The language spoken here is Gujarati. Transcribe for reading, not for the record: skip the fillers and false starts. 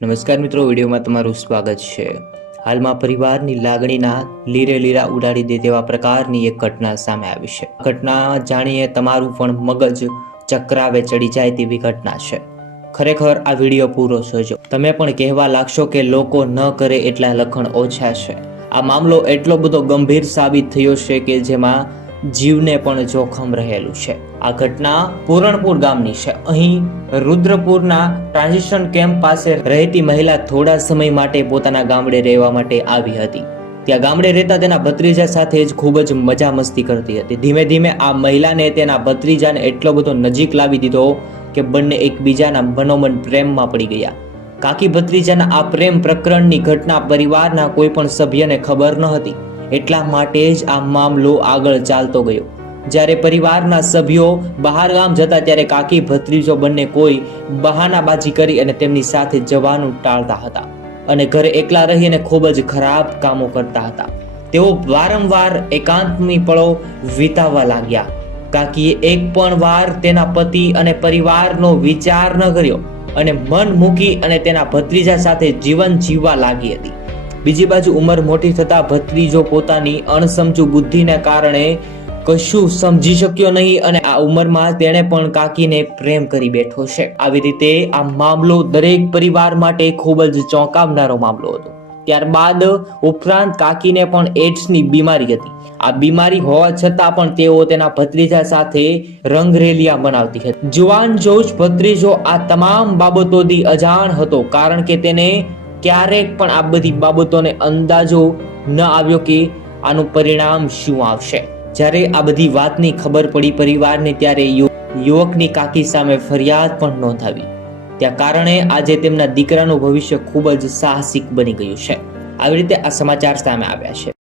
નમસ્કાર મિત્રો, વિડીયોમાં તમારું સ્વાગત છે। હાલમાં પરિવારની લાગણીના લીરે લીરા ઉડાડી દે તેવા પ્રકારની એક ઘટના સામે આવી છે। ઘટના જાણીએ તમારું પણ મગજ ચક્રાવે ચડી જાય તેવી ઘટના છે। ખરેખર આ વિડીયો પૂરો જોજો, તમે પણ કહેવા લાગશો કે લોકો ન કરે એટલા લખણ ઓછા છે। આ મામલો એટલો બધો ગંભીર સાબિત થયો છે કે જેમાં જીવને પણ જોખમ રહેલું છે। આ ઘટના પૂરણપુર ગામની છે। અહીં રુદ્રપુરના ટ્રાન્ઝિશન કેમ્પ પાસે રહેતી મહિલા થોડા સમય માટે પોતાના ગામડે રહેવા માટે આવી હતી। ત્યાં ગામડે રહેતા તેના ભત્રીજા સાથે જ ખૂબ જ મજા મસ્તી કરતી હતી। ધીમે ધીમે આ મહિલાને તેના ભત્રીજાને એટલો બધો નજીક લાવી દીધો કે બંને એકબીજાના મનોમન પ્રેમમાં પડી ગયા। કાકી ભત્રીજાના આ પ્રેમ પ્રકરણની ઘટના પરિવારના કોઈ પણ સભ્યને ખબર ન હતી, એટલા માટે જ આ મામલો આગળ ચાલતો ગયો। જ્યારે પરિવારના સભ્યો બહાર ગામ જતા ત્યારે કાકી ભત્રીજો બંને કોઈ બહાનાબાજી કરી અને તેમની સાથે જવાનું ટાળતા હતા અને ઘરે એકલા રહીને ખૂબ જ ખરાબ કામો કરતા હતા। તેઓ વારંવાર એકાંતની પળો વિતાવવા લાગ્યા। કાકીએ એક પણ વાર તેના પતિ અને પરિવારનો વિચાર ન કર્યો અને મન મૂકી અને તેના ભત્રીજા સાથે જીવન જીવવા લાગી હતી। બીજી બાજુ ઉંમર મોટી થતા ભત્રીજો પોતાની અણસમજુ બુદ્ધિને કારણે કશું સમજી શક્યો નહીં અને આ ઉંમરમાં તેણે પણ કાકીને પ્રેમ કરી બેઠો છે। આવી રીતે આ મામલો દરેક પરિવાર માટે ખૂબ જ ચોંકાવનારો મામલો હતો। ત્યારબાદ ઉપરાંત કાકીને પણ એડ્સની બીમારી હતી। આ બીમારી હોવા છતાં પણ તેઓ તેના ભત્રીજા સાથે રંગરેલિયા બનાવતી હતી। જુવાન જોશ ભત્રીજો આ તમામ બાબતોથી અજાણ હતો, કારણ કે તેને ક્યારેક પણ આ બધી બાબતોને અંદાજો ન આવ્યો કે આનું પરિણામ શું આવશે। જ્યારે આ બધી વાતની ખબર પડી પરિવારને ત્યારે યુવકની કાકી સામે ફરિયાદ પણ નોંધાવી। ત્યાં કારણે આજે તેમના દીકરાનું ભવિષ્ય ખૂબ જ સાહસિક બની ગયું છે। આવી રીતે આ સમાચાર સામે આવ્યા છે।